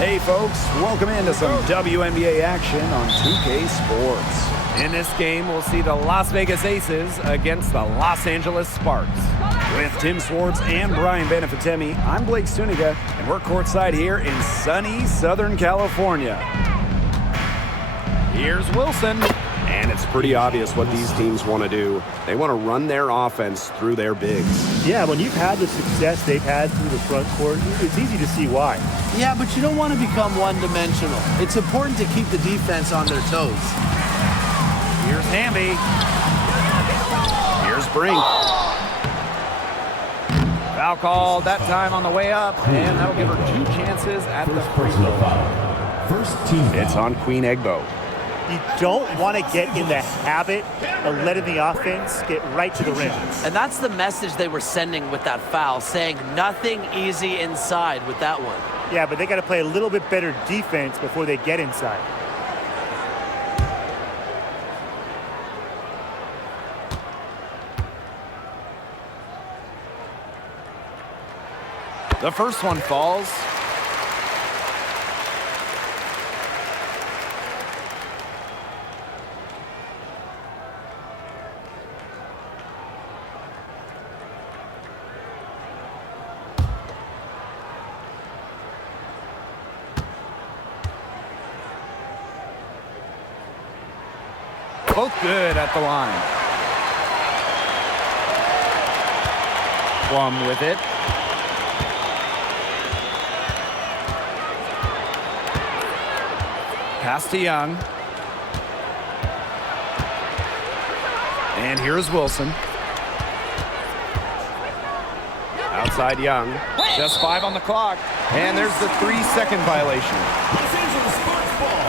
Hey folks, welcome into some WNBA action on 2K Sports. In this game, we'll see the Las Vegas Aces against the Los Angeles Sparks. With Tim Swartz and Brian Benefitemi, I'm Blake Suniga, and we're courtside here in sunny Southern California. Here's Wilson. And it's pretty obvious what these teams want to do. They want to run their offense through their bigs. Yeah, when you've had the success they've had through the front court, it's easy to see why. Yeah, but you don't want to become one-dimensional. It's important to keep the defense on their toes. Here's Hamby. Here's Brink. Foul called that time on the way up, and that'll give her 2 chances at the free throw. First team. It's on Queen Egbo. You don't want to get in the habit of letting the offense get right to the rim. And that's the message they were sending with that foul, saying nothing easy inside with that one. Yeah, but they got to play a little bit better defense before they get inside. The first one falls. Both good at the line. Plum with it. Pass to Young. And here's Wilson. Outside Young. Just 5 on the clock. And there's the 3-second violation. Los Angeles Sparks ball.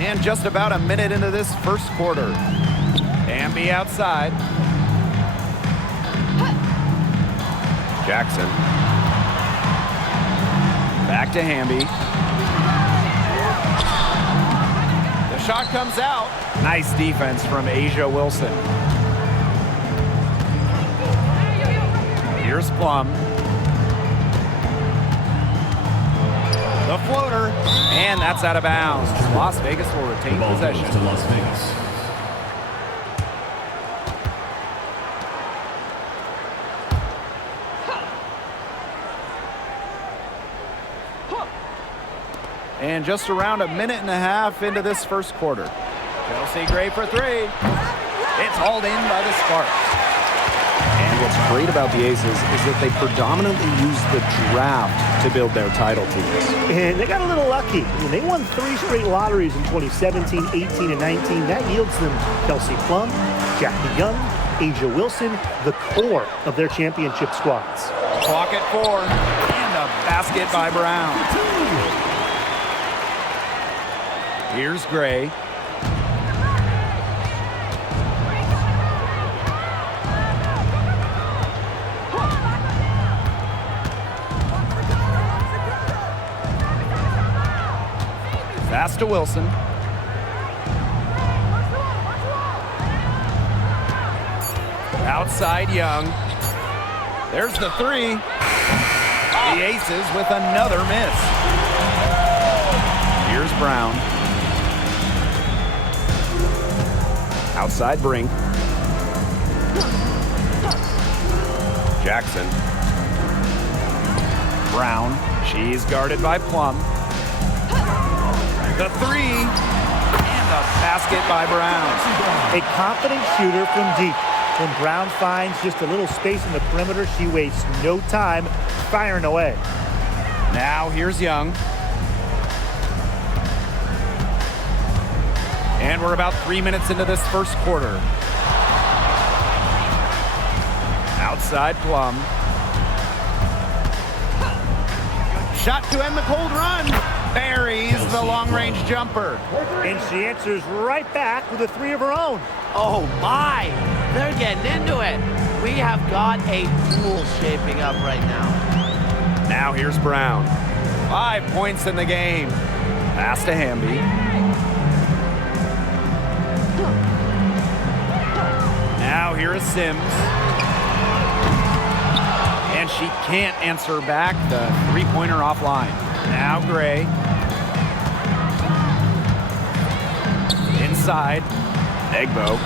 And just about a minute into this first quarter. Hamby outside. Jackson. Back to Hamby. The shot comes out. Nice defense from Asia Wilson. Here's Plum. The floater, and that's out of bounds. Las Vegas will retain possession. To Las Vegas. And just around a minute and a half into this first quarter. Chelsea Gray for 3. It's hauled in by the Sparks. And what's great about the Aces is that they predominantly use the draft to build their title teams. And they got a little lucky. I mean, they won 3 straight lotteries in 2017, 18, and 19. That yields them Kelsey Plum, Jackie Young, Asia Wilson, the core of their championship squads. Clock at 4. And a basket by Brown. Here's Gray. Pass to Wilson. Outside Young. There's the 3. The Aces with another miss. Here's Brown. Outside Brink. Jackson. Brown. She's guarded by Plum. The 3. And the basket by Brown. A confident shooter from deep. When Brown finds just a little space in the perimeter, she wastes no time firing away. Now here's Young. And we're about 3 minutes into this first quarter. Outside Plum. Shot to end the cold run. Buries the long-range jumper. And she answers right back with a 3 of her own. Oh my, they're getting into it. We have got a duel shaping up right now. Now here's Brown. 5 points in the game. Pass to Hamby. Now here is Sims. And she can't answer back the three-pointer offline. Now Gray. Inside. Egbo.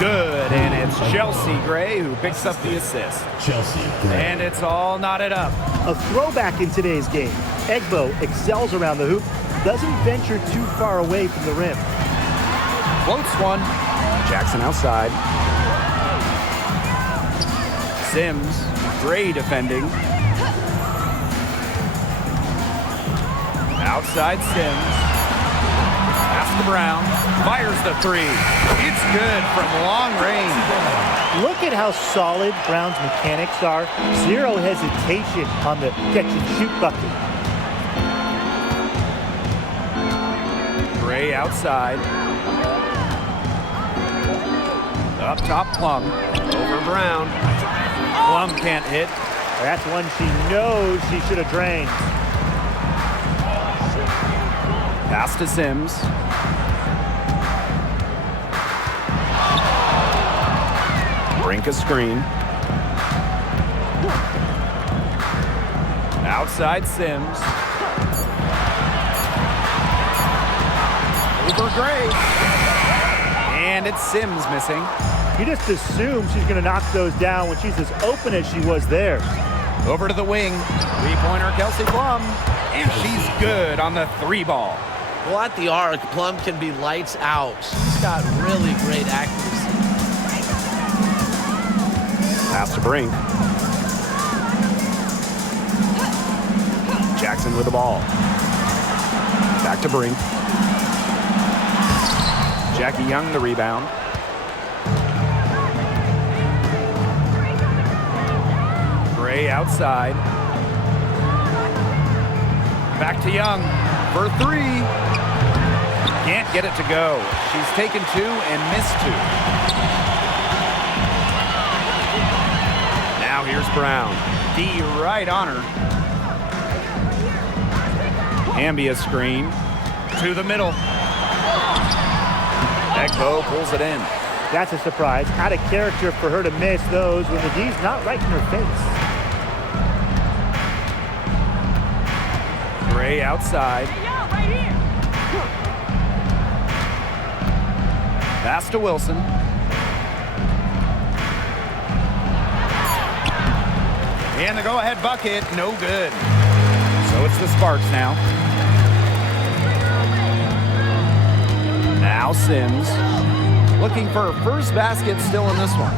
Good, and it's Chelsea Gray who picks up the assist. Chelsea Gray. And it's all knotted up. A throwback in today's game. Egbo excels around the hoop, doesn't venture too far away from the rim. Floats one. Jackson outside. Sims, Gray defending. Outside Sims. Pass to Brown. Fires the three. It's good from long range. Look at how solid Brown's mechanics are. Zero hesitation on the catch-and-shoot bucket. Gray outside. Up top, Plum. Over Brown. Plum can't hit. That's one she knows she should have drained. Pass to Sims. Brink a screen. Outside Sims. Over Gray. And it's Sims missing. You just assume she's going to knock those down when she's as open as she was there. Over to the wing. Three-pointer Kelsey Plum. And she's good on the three ball. Well, at the arc, Plum can be lights out. She's got really great accuracy. Pass to Brink. Jackson with the ball. Back to Brink. Jackie Young the rebound. Gray outside. Back to Young for three. Can't get it to go. She's taken two and missed two. Now here's Brown. D right on her. Hamby a screen. To the middle. Egbo pulls it in. That's a surprise. Out of character for her to miss those when the D's not right in her face. Gray outside. Pass to Wilson. And the go-ahead bucket, no good. So it's the Sparks now. Now Sims. Looking for her first basket still in this one.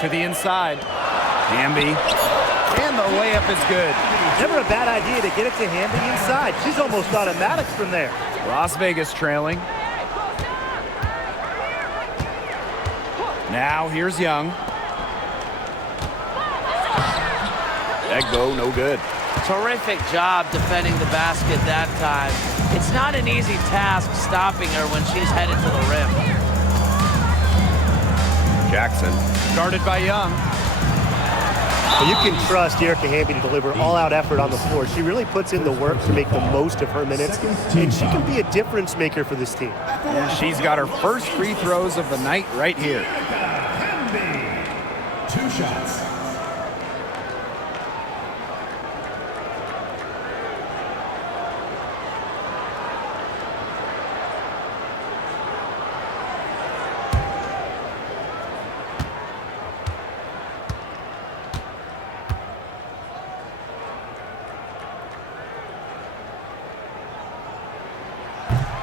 To the inside. Hamby. And the layup is good. Never a bad idea to get it to Hamby inside. She's almost automatic from there. Las Vegas trailing. Now here's Young. Egbo, no good. Terrific job defending the basket that time. It's not an easy task stopping her when she's headed to the rim. Jackson. Guarded by Young. Well, you can trust Erica Hamby to deliver all-out effort on the floor. She really puts in the work to make the most of her minutes, and she can be a difference maker for this team. And she's got her first free throws of the night right here. Two shots.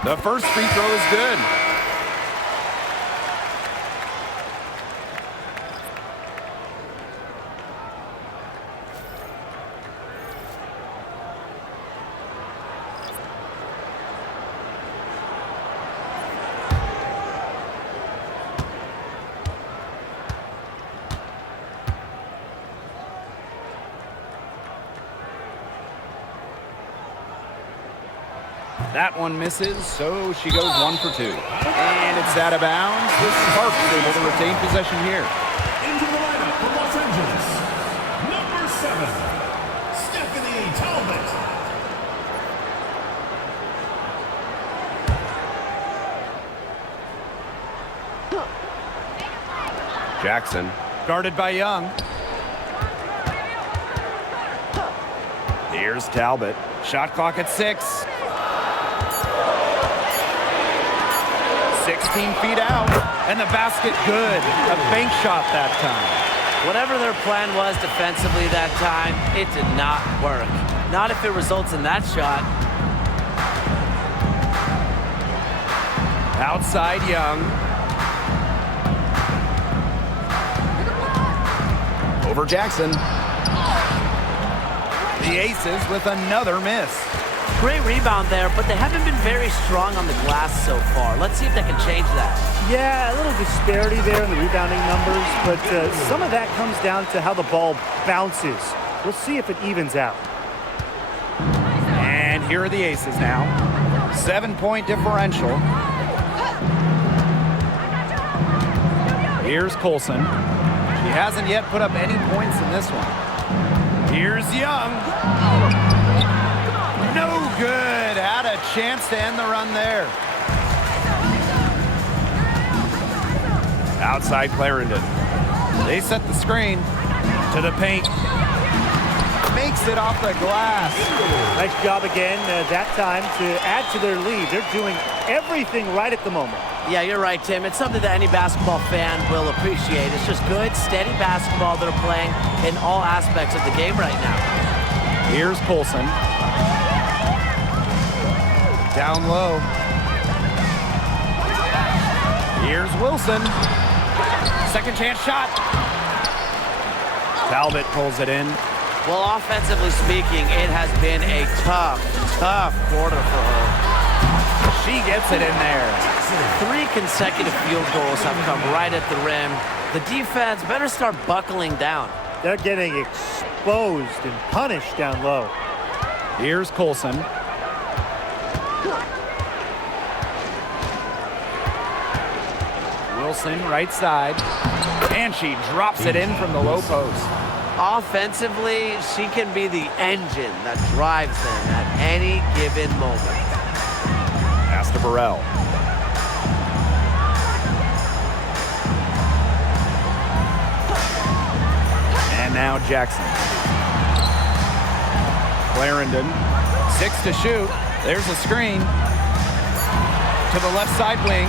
The first free throw is good. That one misses, so she goes 1 for 2. And it's out of bounds. The Sparks able to retain possession here. Into the lineup for Los Jackson. Guarded by Young. Here's Talbot. Shot clock at 6. 16 feet out. And the basket good. A bank shot that time. Whatever their plan was defensively that time, it did not work. Not if it results in that shot. Outside Young. Over Jackson. The Aces with another miss. Great rebound there, but they haven't been very strong on the glass so far. Let's see if they can change that. Yeah, a little disparity there in the rebounding numbers, but some of that comes down to how the ball bounces. We'll see if it evens out. And here are the Aces now. 7-point differential. Here's Colson. She hasn't yet put up any points in this one. Here's Young. No good. Had a chance to end the run there. Outside Clarendon. They set the screen to the paint. Makes it off the glass. Nice job again that time to add to their lead. They're doing everything right at the moment. Yeah, you're right, Tim. It's something that any basketball fan will appreciate. It's just good, steady basketball they're playing in all aspects of the game right now. Here's Colson. Down low. Here's Wilson. Second chance shot. Talbot pulls it in. Well, offensively speaking, it has been a tough quarter for her. She gets it in there. 3 consecutive field goals have come right at the rim. The defense better start buckling down. They're getting exposed and punished down low. Here's Colson. Wilson, right side. And she drops it in from the low post. Offensively, she can be the engine that drives them at any given moment. Pass to Burrell. And now Jackson. Clarendon, 6 to shoot. There's a screen. To the left side wing.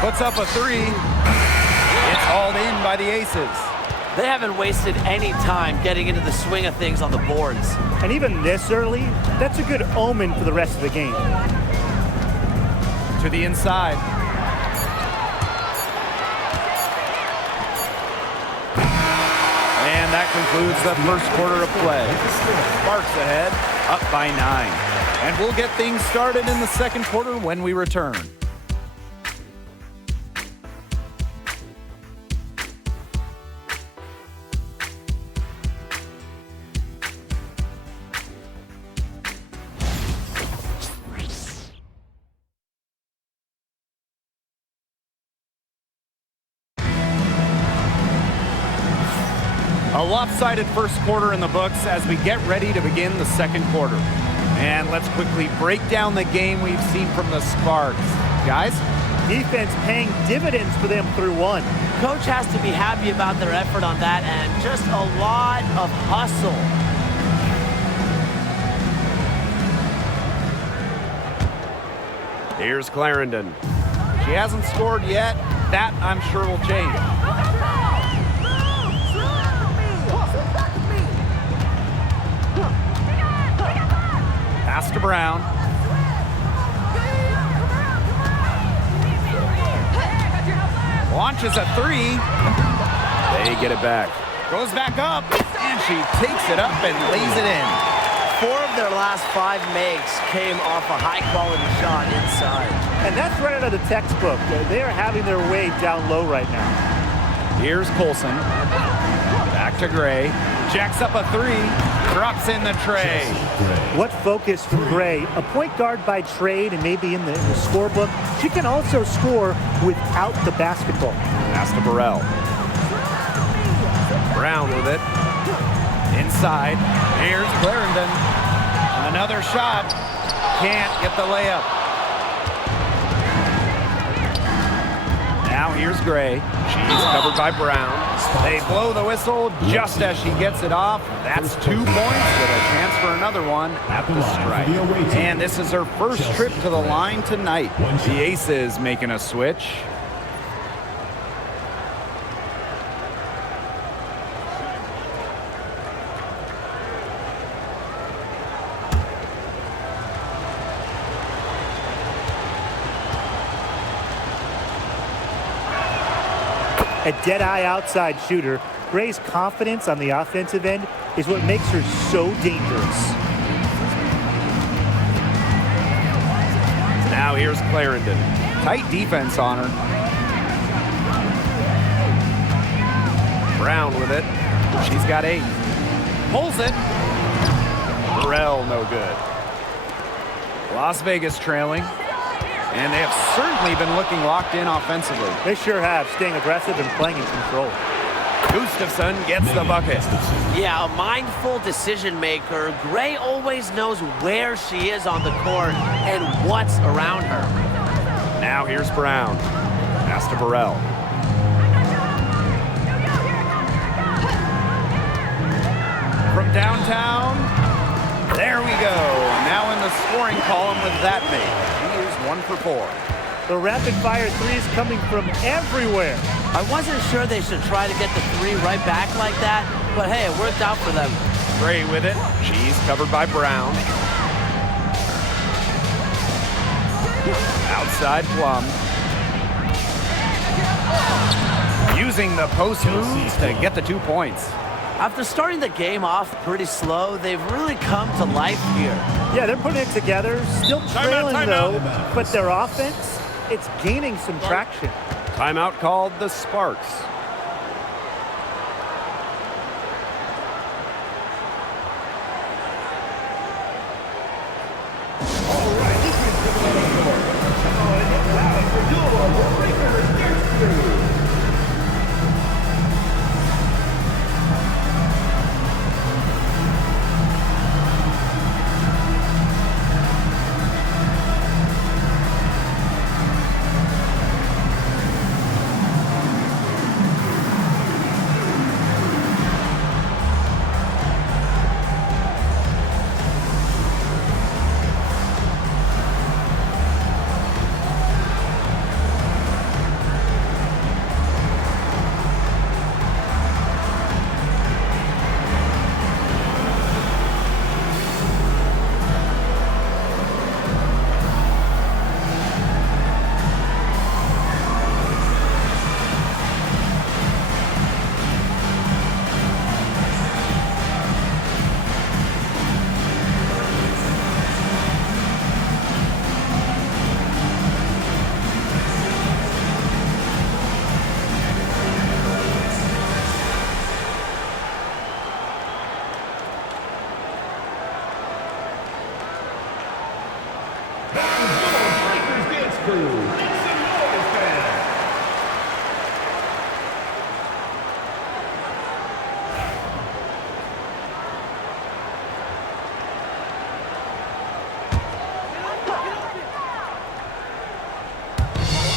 Puts up a 3. It's hauled in by the Aces. They haven't wasted any time getting into the swing of things on the boards. And even this early, that's a good omen for the rest of the game. To the inside. And that concludes the first quarter of play. Sparks ahead, up by 9. And we'll get things started in the second quarter when we return. A lopsided first quarter in the books as we get ready to begin the second quarter. And let's quickly break down the game we've seen from the Sparks. Guys? Defense paying dividends for them through 1. Coach has to be happy about their effort on that end. Just a lot of hustle. Here's Clarendon. She hasn't scored yet. That, I'm sure, will change. Pass to Brown. Launches a 3. They get it back. Goes back up. And she takes it up and lays it in. 4 of their last 5 makes came off a high-quality shot inside. And that's right out of the textbook. They are having their way down low right now. Here's Colson. Back to Gray. Jacks up a 3. Drops in the tray. What focus from Gray. A point guard by trade and maybe in the scorebook. She can also score without the basketball. Pass to Burrell. Brown with it. Inside. Here's Clarendon. Another shot. Can't get the layup. Now here's Gray. She's covered by Brown. They blow the whistle just as she gets it off. That's 2 points with a chance for another one at the strike. And this is her first trip to the line tonight. The Aces making a switch. A dead-eye outside shooter, Gray's confidence on the offensive end is what makes her so dangerous. Now here's Clarendon. Tight defense on her. Brown with it. She's got 8. Pulls it. Burrell, no good. Las Vegas trailing. And they have certainly been looking locked in offensively. They sure have, staying aggressive and playing in control. Gustafson gets the bucket. Yeah, a mindful decision maker. Gray always knows where she is on the court and what's around her. Now here's Brown. Pass to Burrell. From downtown, there we go. Now in the scoring column with that mate. He is 1 for 4. The rapid-fire threes coming from everywhere. I wasn't sure they should try to get the 3 right back like that, but hey, it worked out for them. Gray with it. She's covered by Brown. Outside Plum. Using the post moves to get the 2 points. After starting the game off pretty slow, they've really come to life here. Yeah, they're putting it together, still trailing though, but their offense, it's gaining some traction. Timeout called the Sparks.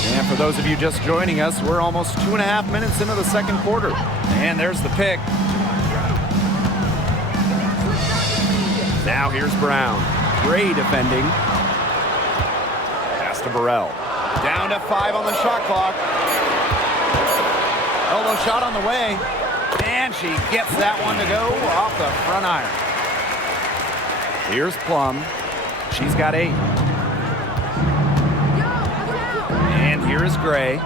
And for those of you just joining us, we're almost 2.5 minutes into the second quarter. And there's the pick. Now here's Brown. Gray defending. Pass to Burrell. Down to 5 on the shot clock. Elbow shot on the way. And she gets that one to go off the front iron. Here's Plum. She's got 8. And here is Gray.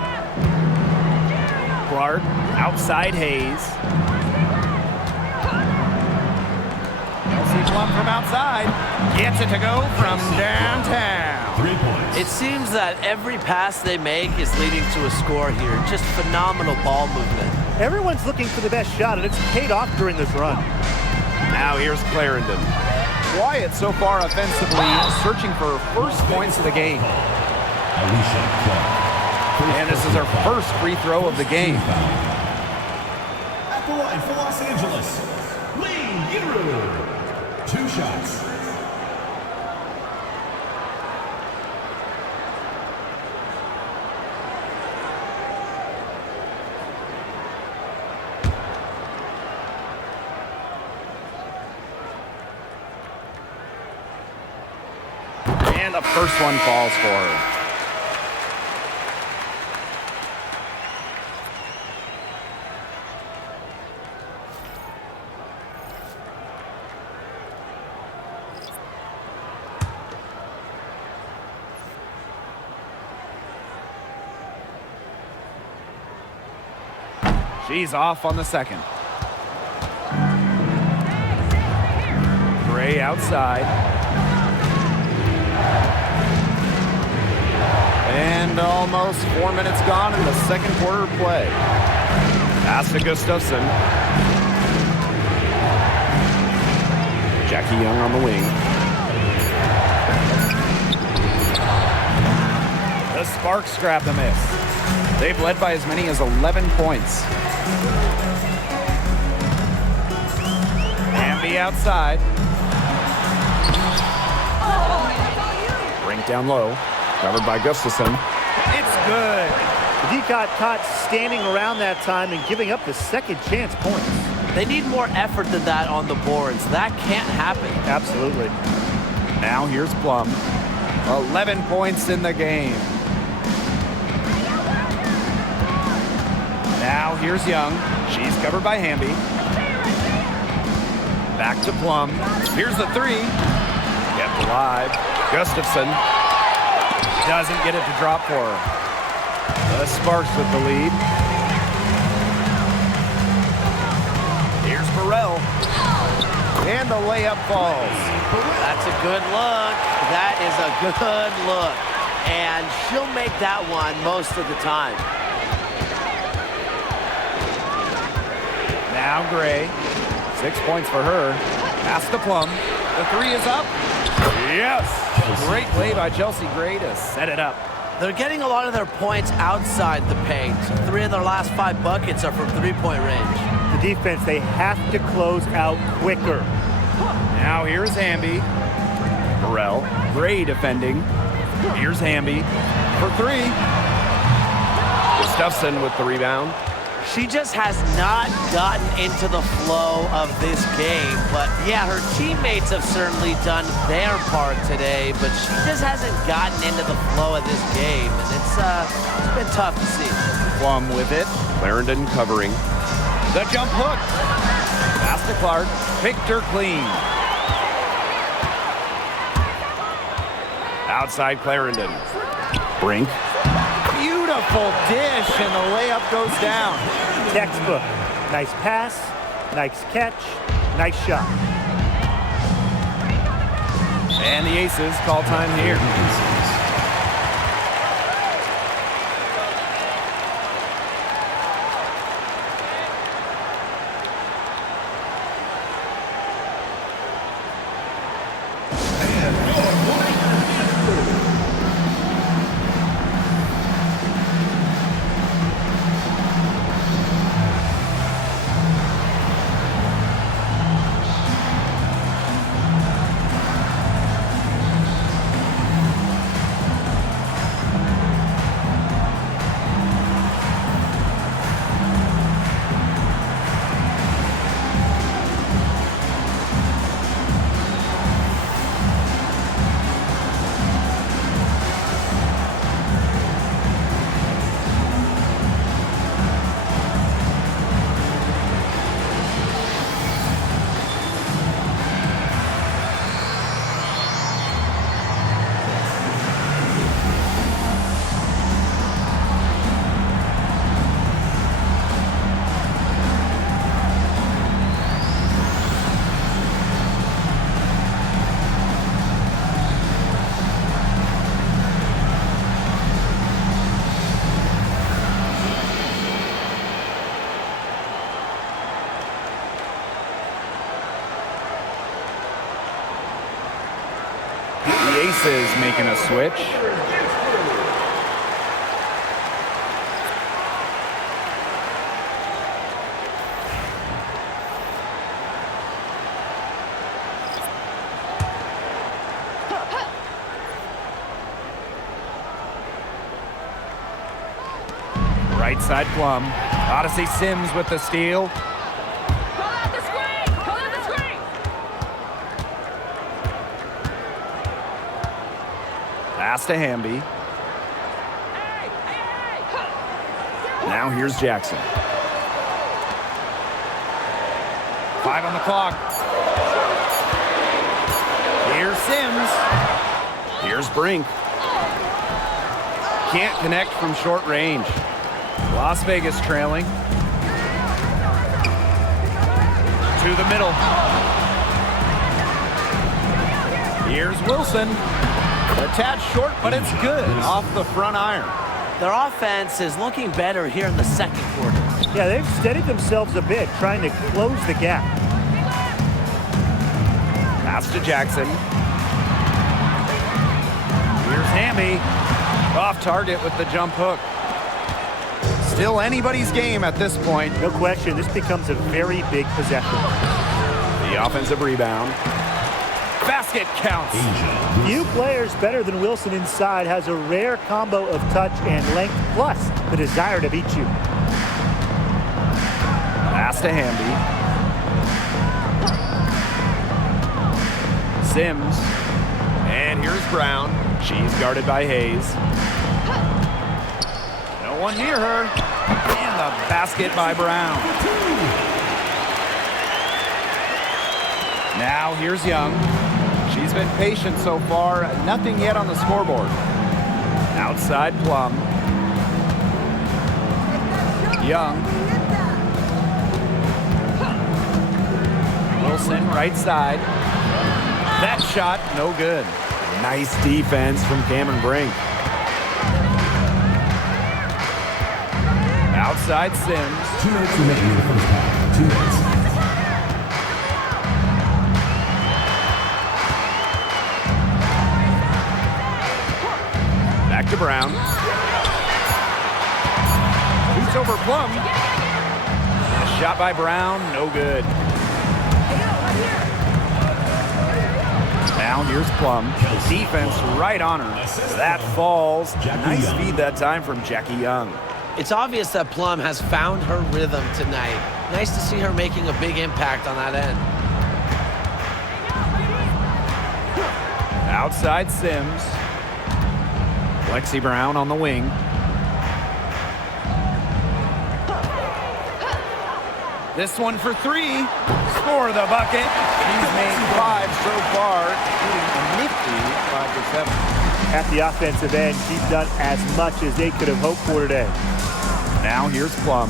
Clark outside Hayes. Plum from outside. Gets it to go from downtown. 3 points. It seems that every pass they make is leading to a score here. Just phenomenal ball movement. Everyone's looking for the best shot, and it's paid off during this run. Now here's Clarendon. Quiet so far offensively, searching for her first points of the game. And this is her first free throw of the game. At the line for Los Angeles, Lee Giroux. 2 shots. And the first one falls for her. She's off on the second. Gray outside. And almost 4 minutes gone in the second quarter of play. Pass to Gustafson. Jackie Young on the wing. The Sparks grab the miss. They've led by as many as 11 points. Hamby outside. Brink down low. Covered by Gustafson. It's good. He got caught standing around that time and giving up the second chance points. They need more effort than that on the boards. That can't happen. Absolutely. Now here's Plum. 11 points in the game. Now here's Young. She's covered by Hamby. Back to Plum. Here's the three. Kept alive. Gustafson doesn't get it to drop for her. The Sparks with the lead. Here's Burrell. And the layup falls. That's a good look. That is a good look. And she'll make that one most of the time. Now Gray. 6 points for her. Pass to Plum. The three is up. Yes! Great play by Chelsea Gray to set it up. They're getting a lot of their points outside the paint. 3 of their last 5 buckets are from three-point range. The defense, they have to close out quicker. Now here's Hamby. Burrell. Gray defending. Here's Hamby for three. Gustafson with the rebound. She just has not gotten into the flow of this game. But yeah, her teammates have certainly done their part today, but she just hasn't gotten into the flow of this game. And it's been tough to see. Plum with it. Clarendon covering. The jump hook. Pass to Clark. Picked her clean. Outside Clarendon. Brink. Beautiful dish, and the layup goes down. Textbook. Nice pass, nice catch, nice shot. And the Aces call time here. Aces making a switch. Right side Plum. Odyssey Sims with the steal. Pass to Hamby. Now here's Jackson. 5 on the clock. Here's Sims. Here's Brink. Can't connect from short range. Las Vegas trailing. To the middle. Here's Wilson. A tad short, but it's good. Off the front iron. Their offense is looking better here in the second quarter. Yeah, they've steadied themselves a bit, trying to close the gap. Pass to Jackson. Here's Hamby. Off target with the jump hook. Still anybody's game at this point. No question, this becomes a very big possession. The offensive rebound. Basket counts. Few players better than Wilson inside, has a rare combo of touch and length, plus the desire to beat you. Pass to Hamby. Sims. And here's Brown. She's guarded by Hayes. No one near her. And the basket by Brown. Now here's Young. She's been patient so far. Nothing yet on the scoreboard. Outside Plum. Young. Wilson right side. That shot, no good. Nice defense from Cameron Brink. Outside Sims. 2 minutes remaining in the first half. 2 minutes. Back to Brown. Shoots over Plum. A shot by Brown, no good. Now here's Plum. Defense right on her. That falls. Nice feed that time from Jackie Young. It's obvious that Plum has found her rhythm tonight. Nice to see her making a big impact on that end. Outside Sims. Lexi Brown on the wing. This one for 3. Score the bucket. She's made 5 so far, shooting a nifty 5 for 7. At the offensive end, she's done as much as they could have hoped for today. Now here's Plum.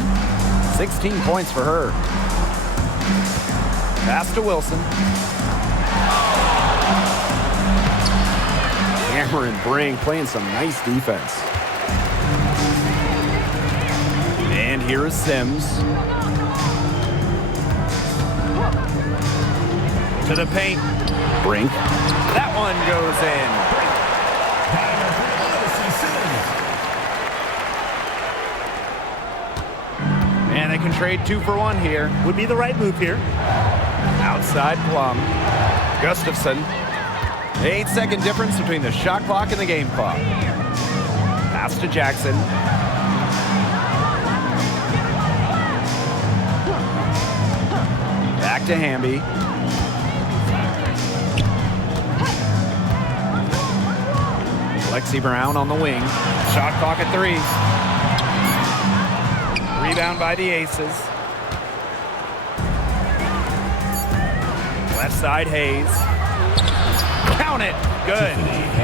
16 points for her. Pass to Wilson. Cameron Brink playing some nice defense. And here is Sims. To the paint. Brink. That one goes in. And they can trade 2 for 1 here. Would be the right move here. Outside Plum. Gustafson. 8-second difference between the shot clock and the game clock. Pass to Jackson. Back to Hamby. Lexi Brown on the wing. Shot clock at 3. Rebound by the Aces. Left side Hayes. Count it. Good.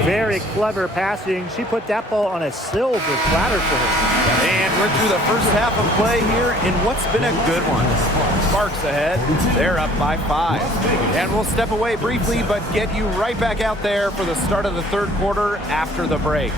Very clever passing. She put that ball on a silver platter for her. And we're through the first half of play here in what's been a good one. Sparks ahead. They're up by 5. And we'll step away briefly, but get you right back out there for the start of the third quarter after the break.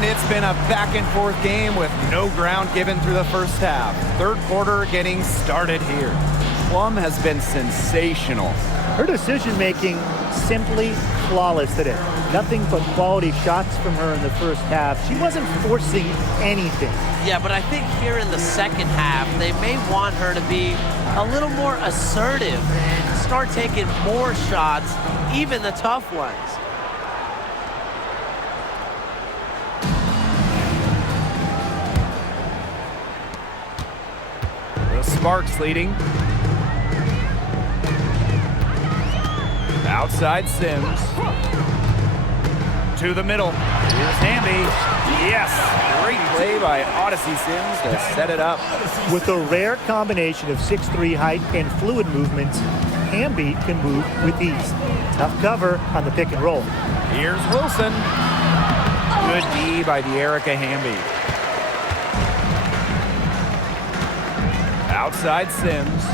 And it's been a back-and-forth game with no ground given through the first half. Third quarter getting started here. Plum has been sensational. Her decision-making simply flawless today. Nothing but quality shots from her in the first half. She wasn't forcing anything. Yeah, but I think here in the second half, they may want her to be a little more assertive and start taking more shots, even the tough ones. The Sparks leading. Outside Sims. To the middle. Here's Hamby. Yes! Great play by Odyssey Sims to set it up. With a rare combination of 6'3" height and fluid movements, Hamby can move with ease. Tough cover on the pick and roll. Here's Wilson. Good D by the Erica Hamby. Outside Sims.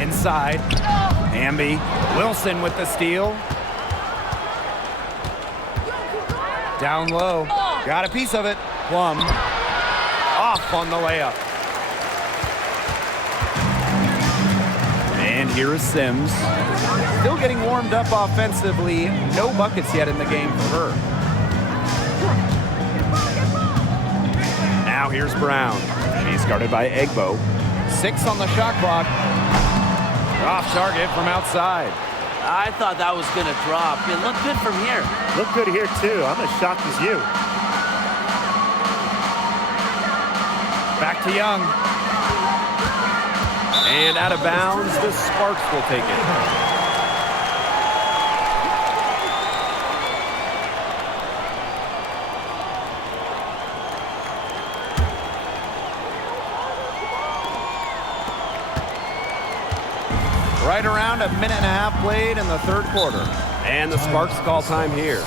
Inside. Hamby. Wilson with the steal. Down low. Got a piece of it. Plum. Off on the layup. And here is Sims. Still getting warmed up offensively. No buckets yet in the game for her. Now here's Brown. She's guarded by Egbo. 6 on the shot clock. Off target from outside. I thought that was going to drop. It looked good from here. Look good here, too. I'm as shocked as you. Back to Young. And out of bounds, the Sparks will take it. Right around a minute and a half played in the third quarter. And the Sparks call time here.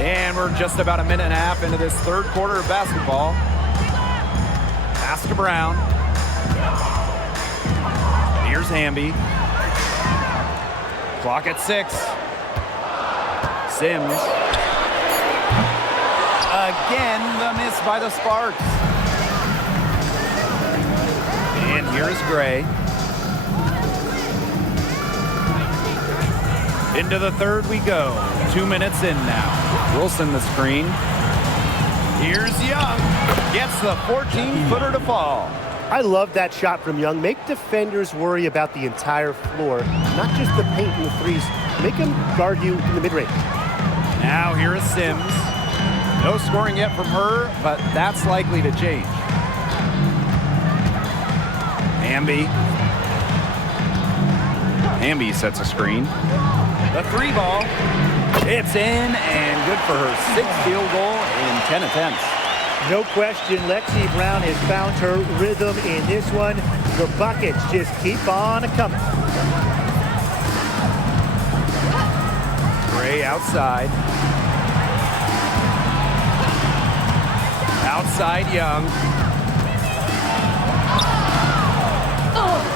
And we're just about a minute and a half into this third quarter of basketball. Pass to Brown. Here's Hamby. Clock at 6. Sims. Again, the miss by the Sparks. And here's Gray. Into the third we go. 2 minutes in now. Wilson the screen. Here's Young. Gets the 14-footer to fall. I love that shot from Young. Make defenders worry about the entire floor, not just the paint and the threes. Make them guard you in the mid-range. Now here is Sims. No scoring yet from her, but that's likely to change. Hamby. Hamby sets a screen. The three ball. It's in and good for her 6th field goal in 10 attempts. No question, Lexi Brown has found her rhythm in this one. The buckets just keep on coming. Gray outside. Outside Young.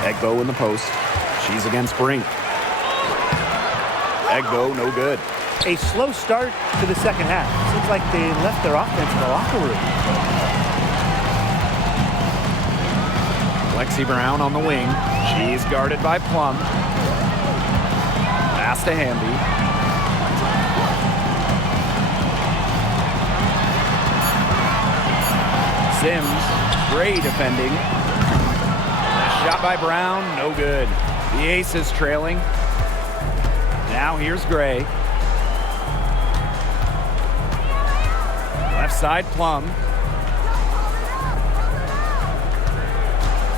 Egbo in the post. She's against Brink. Egbo, no good. A slow start to the second half. Seems like they left their offense in the locker room. Lexi Brown on the wing. She's guarded by Plum. Pass to Hamby. Sims, Gray defending. Shot by Brown, no good. The Aces trailing. Now here's Gray. Left side, Plum.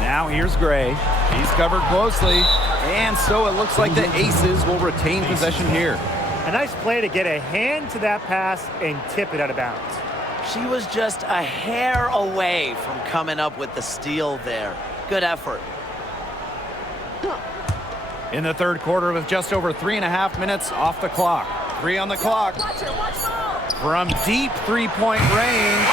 Now here's Gray. He's covered closely. And so it looks like the Aces will retain possession here. A nice play to get a hand to that pass and tip it out of bounds. She was just a hair away from coming up with the steal there. Good effort. In the third quarter with just over 3.5 minutes off the clock. 3 on the clock. From deep three-point range.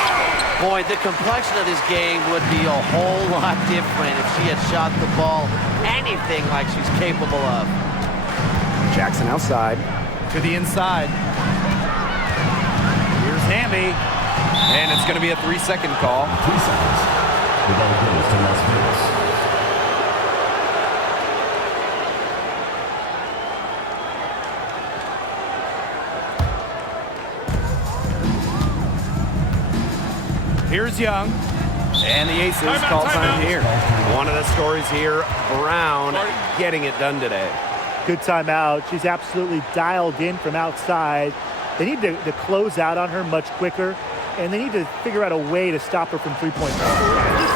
Boy, the complexion of this game would be a whole lot different if she had shot the ball anything like she's capable of. Jackson outside. To the inside. Here's Hamby. And it's going to be a 3-second call. 3 seconds. The ball goes to Las Vegas. Here's Young. And the Aces call time here. One of the stories here, Brown getting it done today. Good timeout. She's absolutely dialed in from outside. They need to close out on her much quicker, and they need to figure out a way to stop her from three-point range.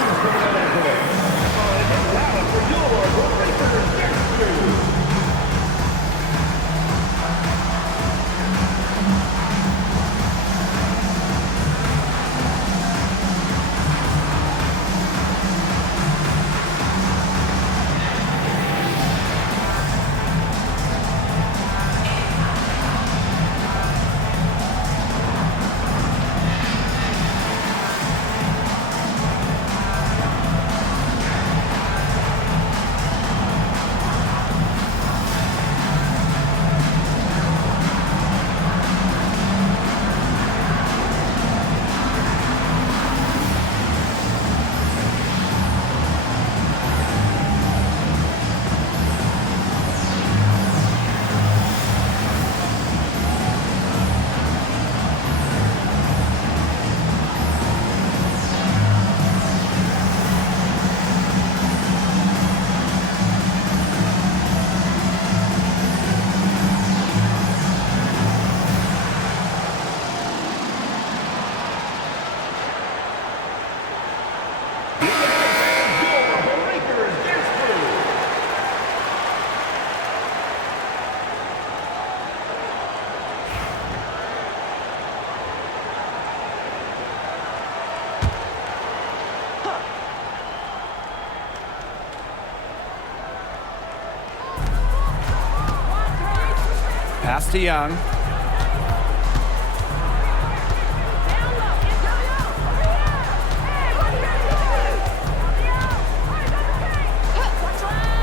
Pass to Young.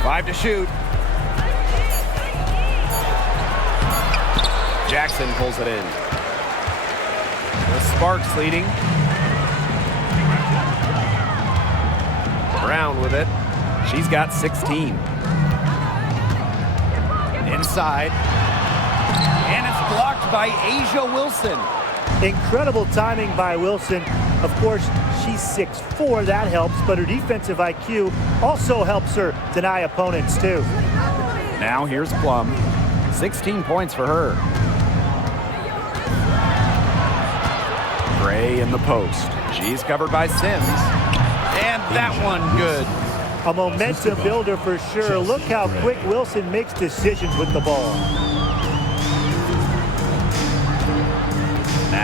Five to shoot. Jackson pulls it in. The Sparks leading. Brown with it. She's got 16. Inside. And it's blocked by Asia Wilson. Incredible timing by Wilson. Of course, she's 6'4", that helps, but her defensive IQ also helps her deny opponents too. Now here's Plum. 16 points for her. Gray in the post. She's covered by Sims. And that one good. A momentum builder for sure. Look how quick Wilson makes decisions with the ball.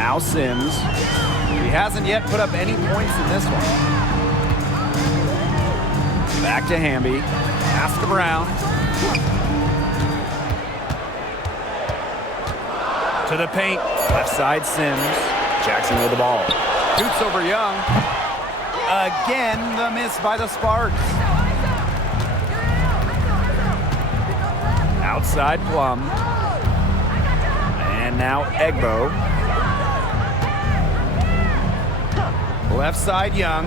Now Sims. He hasn't yet put up any points in this one. Back to Hamby. Pass to Brown. To the paint. Left side Sims. Jackson with the ball. Shoots over Young. Again, the miss by the Sparks. Outside Plum. And now Egbo. Left side Young.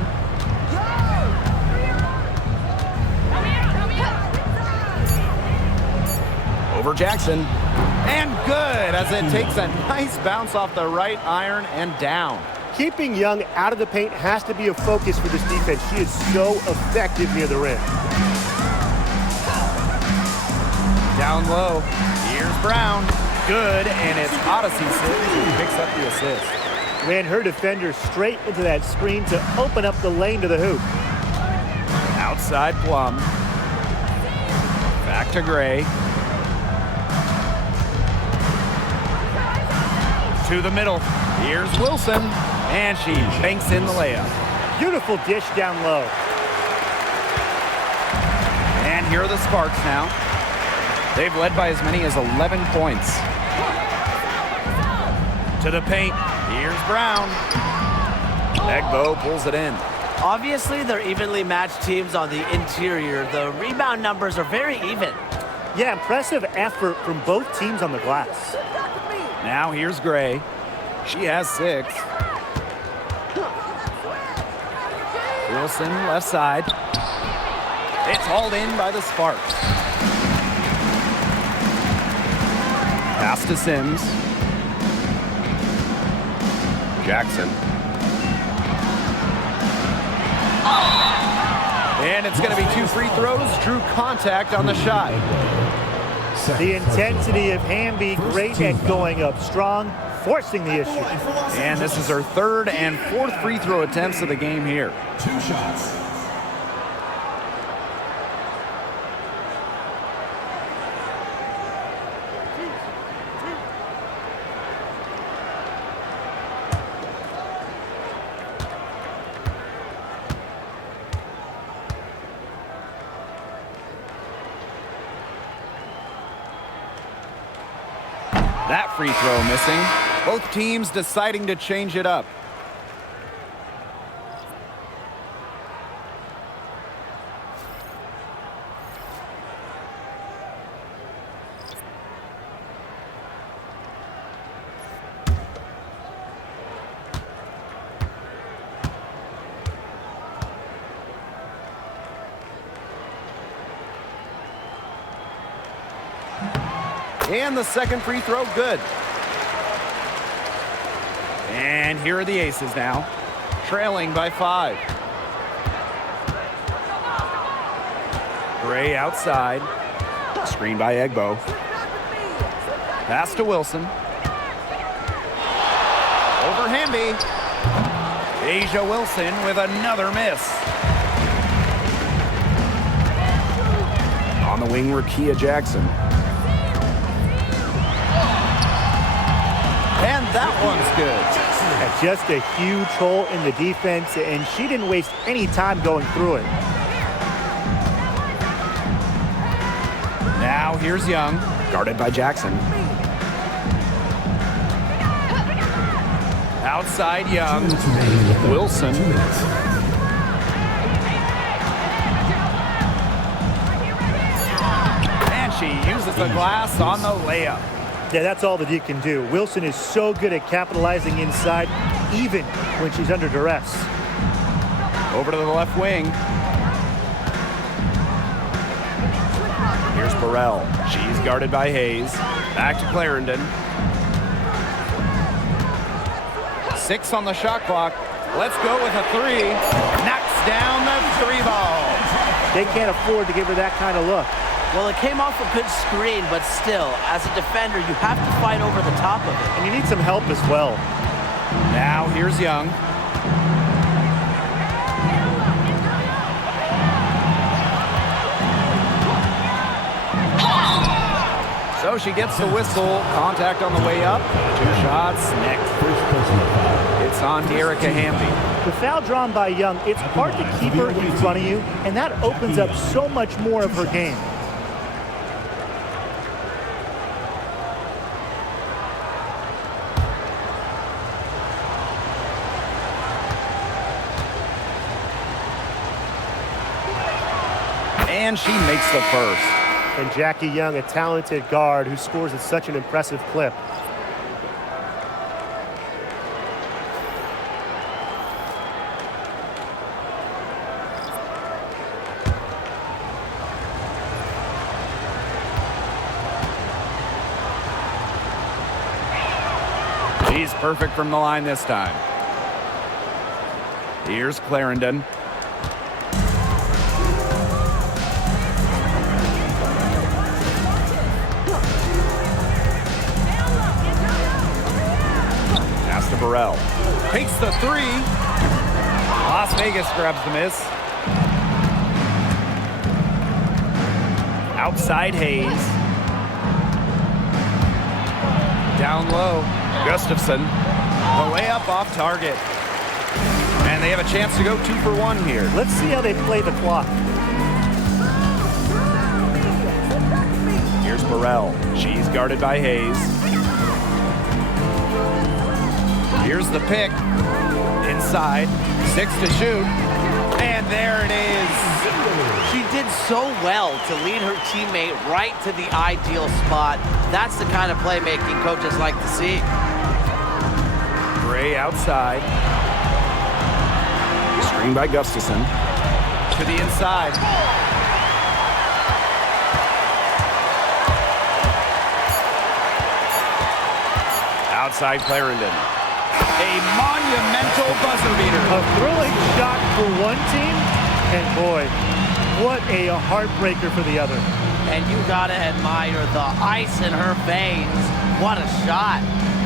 Over Jackson. And good as it takes a nice bounce off the right iron and down. Keeping Young out of the paint has to be a focus for this defense. She is so effective near the rim. Down low. Here's Brown. Good, and it's Odyssey Sims who picks up the assist. Ran her defender straight into that screen to open up the lane to the hoop. Outside Plum. Back to Gray. To the middle. Here's Wilson. And she banks in the layup. Beautiful dish down low. And here are the Sparks now. They've led by as many as 11 points. To the paint. Here's Brown. Egbo pulls it in. Obviously, they're evenly matched teams on the interior. The rebound numbers are very even. Yeah, impressive effort from both teams on the glass. Now here's Gray. She has 6. Wilson left side. It's hauled in by the Sparks. Pass to Sims. Jackson. And it's going to be 2 free throws. Drew contact on the shot. The intensity of Hamby, great at going up strong, forcing the issue. And this is her 3rd and 4th free throw attempts of the game here. 2 shots. That free throw missing. Both teams deciding to change it up. And the second free throw, good. And here are the Aces now, trailing by 5. Gray outside. Screen by Egbo. Pass to Wilson. Over Hamby. Asia Wilson with another miss. On the wing, Rakia Jackson. And that one's good. Just a huge hole in the defense, and she didn't waste any time going through it. Now here's Young. Guarded by Jackson. Outside Young. Wilson. And she uses the glass on the layup. Yeah, that's all that he can do. Wilson is so good at capitalizing inside, even when she's under duress. Over to the left wing. Here's Burrell. She's guarded by Hayes. Back to Clarendon. 6 on the shot clock. Let's go with a 3. Knocks down the 3 ball. They can't afford to give her that kind of look. Well, it came off a good screen, but still, as a defender, you have to fight over the top of it. And you need some help as well. Now here's Young. So So she gets the whistle. Contact on the way up. 2 shots next. It's on to Erica Hamby. The foul drawn by Young, it's hard to keep her in front of you, and that opens up so much more of her game. And she makes the first. And Jackie Young, a talented guard who scores at such an impressive clip. She's perfect from the line this time. Here's Clarendon. Pass to Burrell. Takes the 3. Las Vegas grabs the miss. Outside Hayes. Down low. Gustafson, the layup off target. And they have a chance to go 2 for 1 here. Let's see how they play the clock. Here's Burrell. She's guarded by Hayes. Here's the pick. Inside. 6 to shoot. And there it is. She did so well to lead her teammate right to the ideal spot. That's the kind of playmaking coaches like to see. Gray outside. Screen by Gustafson. To the inside. Outside Clarendon. A monumental buzzer beater. A thrilling shot for one team, and boy, what a heartbreaker for the other. And you gotta admire the ice in her veins. What a shot.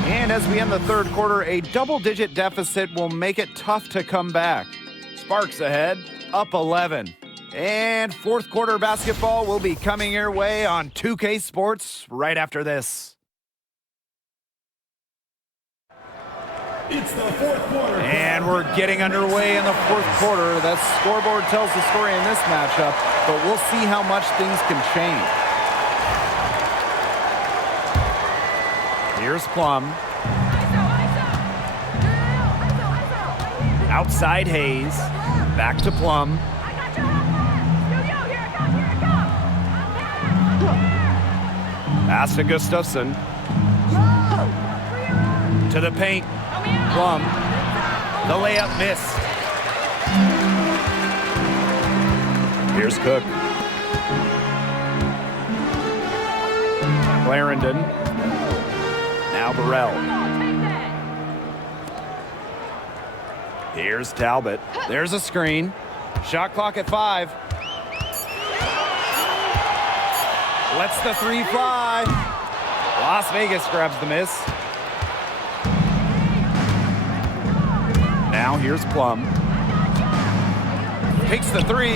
And as we end the third quarter, a double-digit deficit will make it tough to come back. Sparks ahead, up 11. And fourth quarter basketball will be coming your way on 2K Sports right after this. It's the fourth quarter. And we're getting underway in the fourth quarter. The scoreboard tells the story in this matchup, but we'll see how much things can change. Here's Plum. Outside Hayes. Back to Plum. Pass to Gustafson. To the paint. Plum. The layup missed. Here's Cook. Clarendon. Now Burrell. Here's Talbot. There's a screen. Shot clock at 5. Lets the 3 fly. Las Vegas grabs the miss. Now here's Plum. Takes the 3.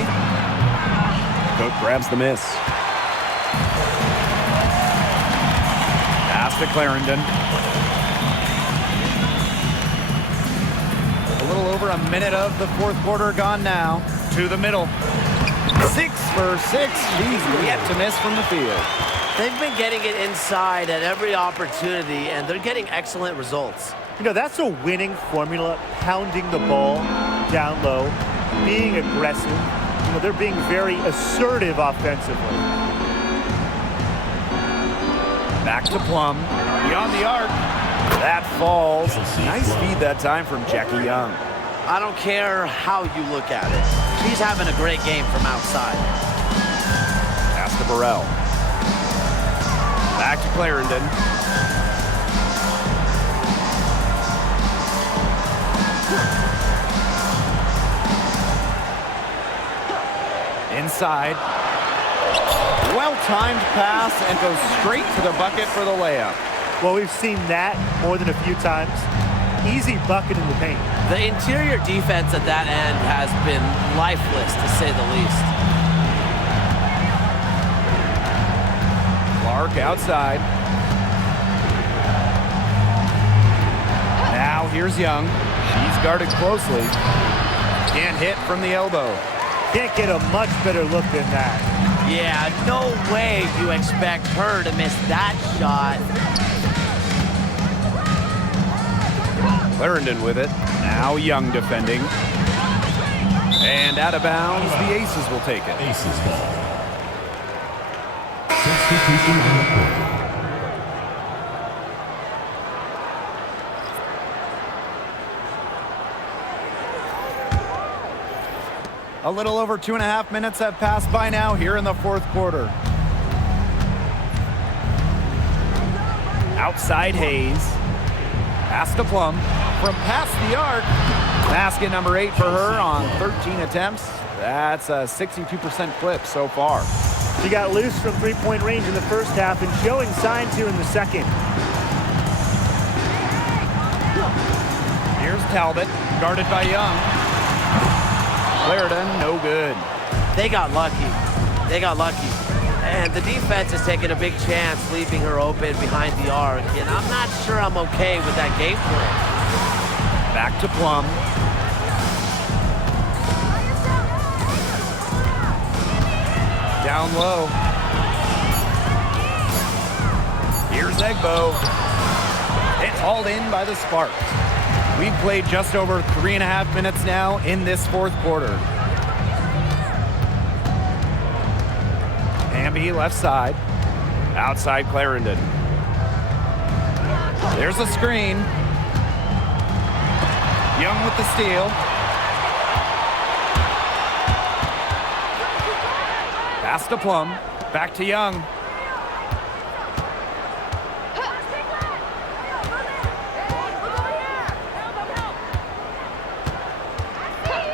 Cook grabs the miss. Pass to Clarendon. A little over a minute of the fourth quarter gone now. To the middle. 6 for 6. She's yet to miss from the field. They've been getting it inside at every opportunity, and they're getting excellent results. You know, that's a winning formula, pounding the ball down low, being aggressive. You know, they're being very assertive offensively. Back to Plum. Beyond the arc. That falls. Nice feed that time from Jackie Young. I don't care how you look at it. She's having a great game from outside. Pass to Burrell. Back to Clarendon. Inside. Well-timed pass and goes straight to the bucket for the layup. Well, we've seen that more than a few times. Easy bucket in the paint. The interior defense at that end has been lifeless, to say the least. Arc outside. Now here's Young. She's guarded closely. Can't hit from the elbow. Can't get a much better look than that. Yeah, no way you expect her to miss that shot. Clarendon with it. Now Young defending. And out of bounds, the Aces will take it. Aces ball. Substitution on the court. A little over 2.5 minutes have passed by now here in the fourth quarter. Outside Hayes. Pass to Plum. From past the arc. Basket number 8 for her on 13 attempts. That's a 62% clip so far. She got loose from three-point range in the first half and showing signs here in the second. Here's Talbot, guarded by Young. Clarendon, no good. They got lucky. They got lucky. And the defense is taking a big chance, leaving her open behind the arc. And I'm not sure I'm okay with that game plan. Back to Plum. Down low. Here's Egbo. It's hauled in by the Sparks. We've played just over 3.5 minutes now in this fourth quarter. Hamby left side. Outside Clarendon. There's a screen. Young with the steal. Pass to Plum. Back to Young.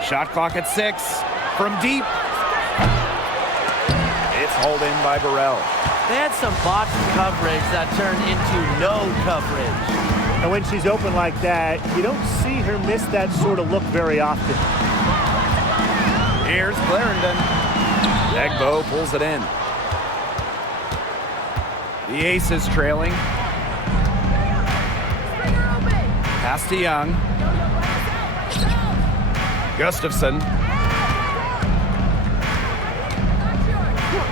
Shot clock at 6. From deep. It's hauled in by Burrell. They had some box coverage that turned into no coverage. And when she's open like that, you don't see her miss that sort of look very often. Here's Clarendon. Egbo pulls it in. The Aces trailing. Pass to Young. Gustafson.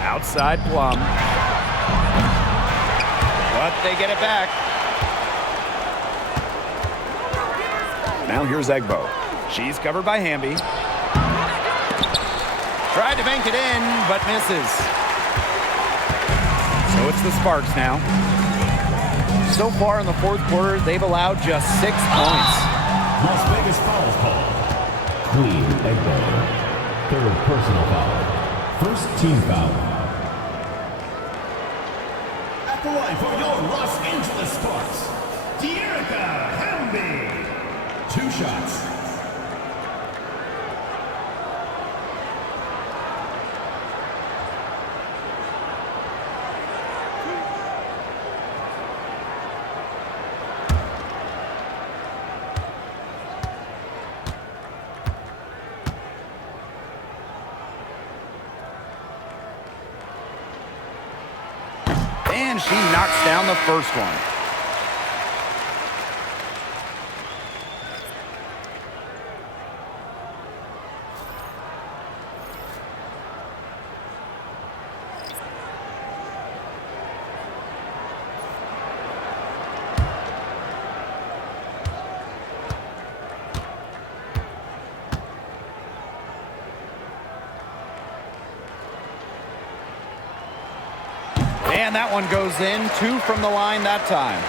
Outside Plum. But they get it back. Now here's Egbo. She's covered by Hamby. Tried to bank it in, but misses. So it's the Sparks now. So far in the fourth quarter, they've allowed just 6 points. Las Vegas fouls call. Queen Egbo. Third personal foul. First team foul. At the line for your Los Angeles Sparks, De'Erica Hamby. 2 shots. And she knocks down the first one. And that one goes in. 2 from the line that time.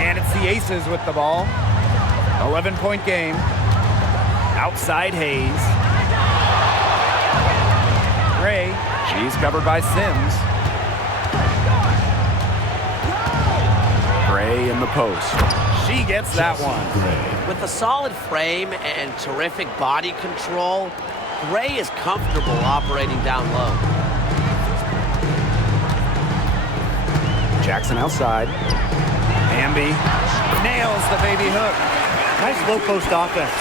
And it's the Aces with the ball. 11-point game. Outside Hayes. Gray. She's covered by Sims. Gray in the post. She gets that one. With a solid frame and terrific body control, Gray is comfortable operating down low. Jackson outside. Hamby nails the baby hook. Nice low post offense.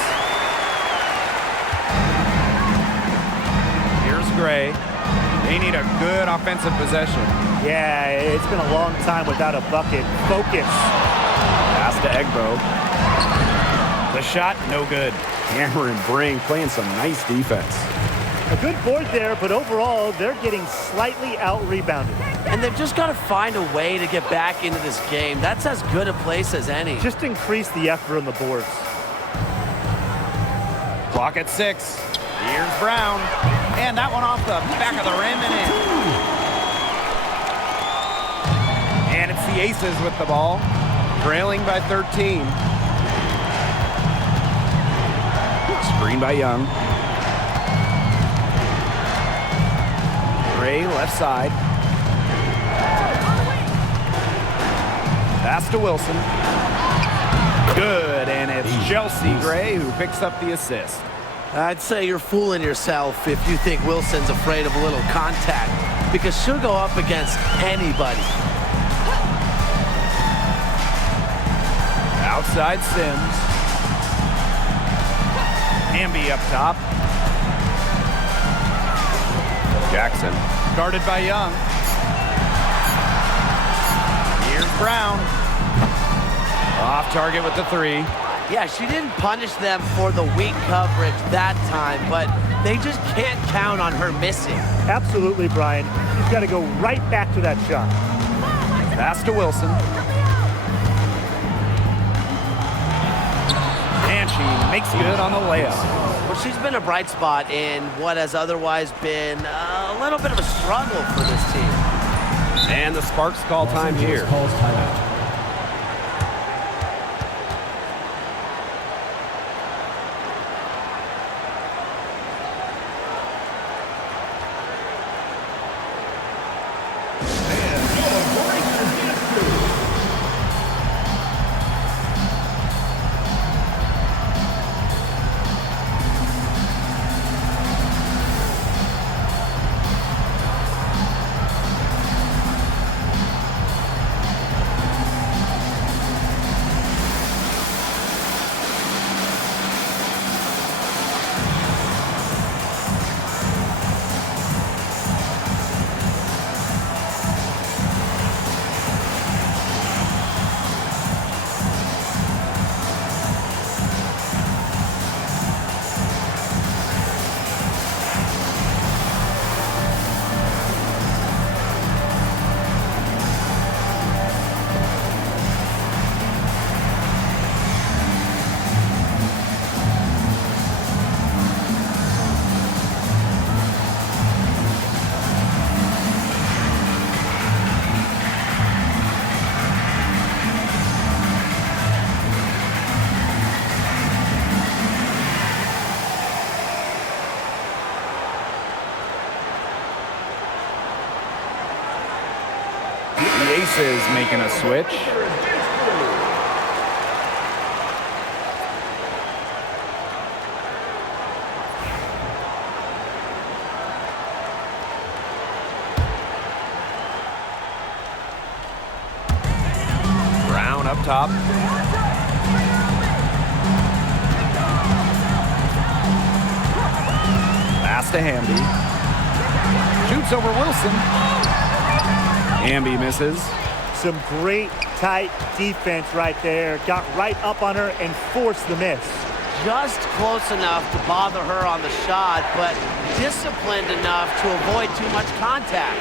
Here's Gray. They need a good offensive possession. Yeah, it's been a long time without a bucket. Focus. Pass to Egbo. The shot, no good. Cameron Brink playing some nice defense. A good board there, but overall, they're getting slightly out-rebounded. And they've just got to find a way to get back into this game. That's as good a place as any. Just increase the effort on the boards. Clock at 6. Here's Brown. And that one off the back of the rim and in. And it's the Aces with the ball, trailing by 13. Screen by Young. Gray left side. Pass to Wilson. Good, and it's Chelsea Gray who picks up the assist. I'd say you're fooling yourself if you think Wilson's afraid of a little contact, because she'll go up against anybody. Outside Sims. Hamby up top. Jackson, guarded by Young. Here's Brown. Off target with the 3. Yeah, she didn't punish them for the weak coverage that time, but they just can't count on her missing. Absolutely, Brian. She's got to go right back to that shot. Pass to Wilson. And she makes good on the layup. Well, she's been a bright spot in what has otherwise been a little bit of a struggle for this team. And the Sparks call time here. Calls timeout. Aces making a switch. Brown up top. Pass to Hamby. Shoots over Wilson. Hamby misses. Some great tight defense right there. Got right up on her and forced the miss. Just close enough to bother her on the shot, but disciplined enough to avoid too much contact.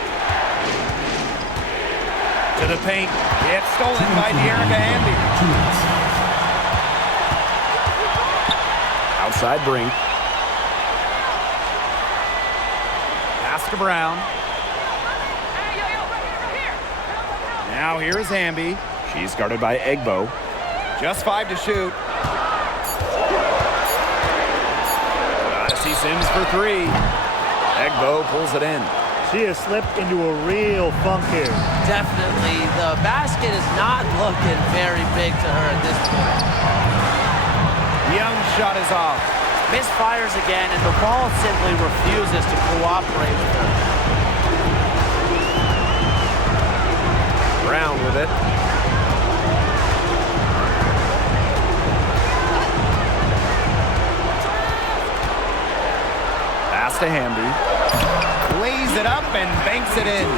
To the paint. It's stolen by De'Erica Hamby. Outside Brink. Pass to Brown. Now here is Hamby. She's guarded by Egbo. Just 5 to shoot. Gotta see Sims for 3. Egbo pulls it in. She has slipped into a real funk here. Definitely. The basket is not looking very big to her at this point. Young's shot is off. Misfires again, and the ball simply refuses to cooperate with her. Brown with it. Pass to Hamby. Lays tees it up and banks it in.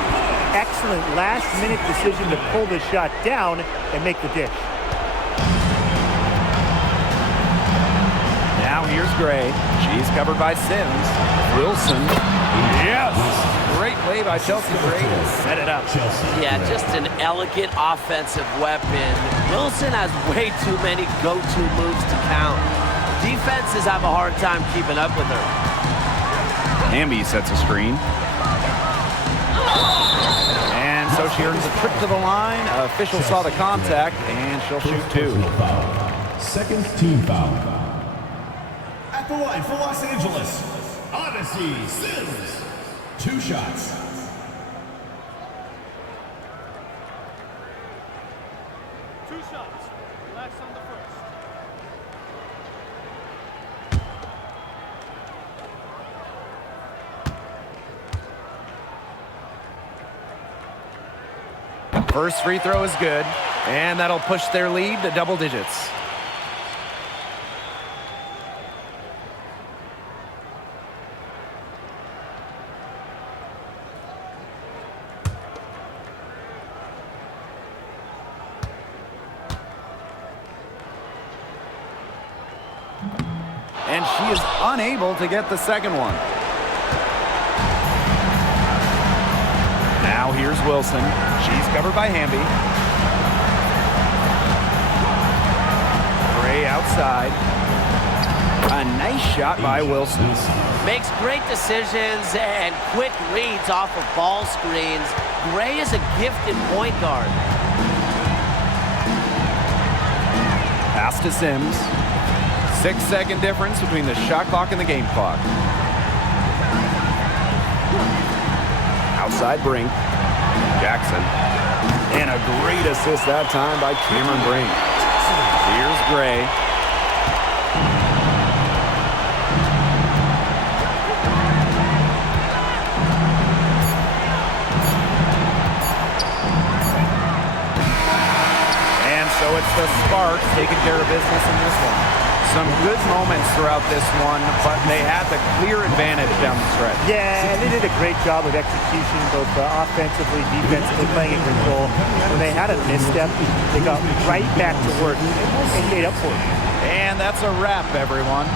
Excellent last-minute decision to pull the shot down and make the dish. Now here's Gray. She's covered by Sims. Wilson. Yes! Great play by Chelsea Gray to set it up. Yeah, just an elegant offensive weapon. Wilson has way too many go-to moves to count. Defenses have a hard time keeping up with her. Hamby sets a screen. And so she earns a trip to the line. Official saw the contact, and she'll shoot two. Second team foul. At the line for Los Angeles, Odyssey Sims. 2 shots. Relax on the first. First free throw is good, and that'll push their lead to double digits. And she is unable to get the second one. Now here's Wilson. She's covered by Hamby. Gray outside. A nice shot by Wilson. Makes great decisions and quick reads off of ball screens. Gray is a gifted point guard. Pass to Sims. 6-second difference between the shot clock and the game clock. Outside Brink. Jackson. And a great assist that time by Cameron Brink. Here's Gray. And so it's the Sparks taking care of business in this one. Some good moments throughout this one, but they had the clear advantage down the stretch. Yeah, they did a great job of execution, both offensively, defensively, playing in control. When they had a misstep, they got right back to work and made up for it. And that's a wrap, everyone.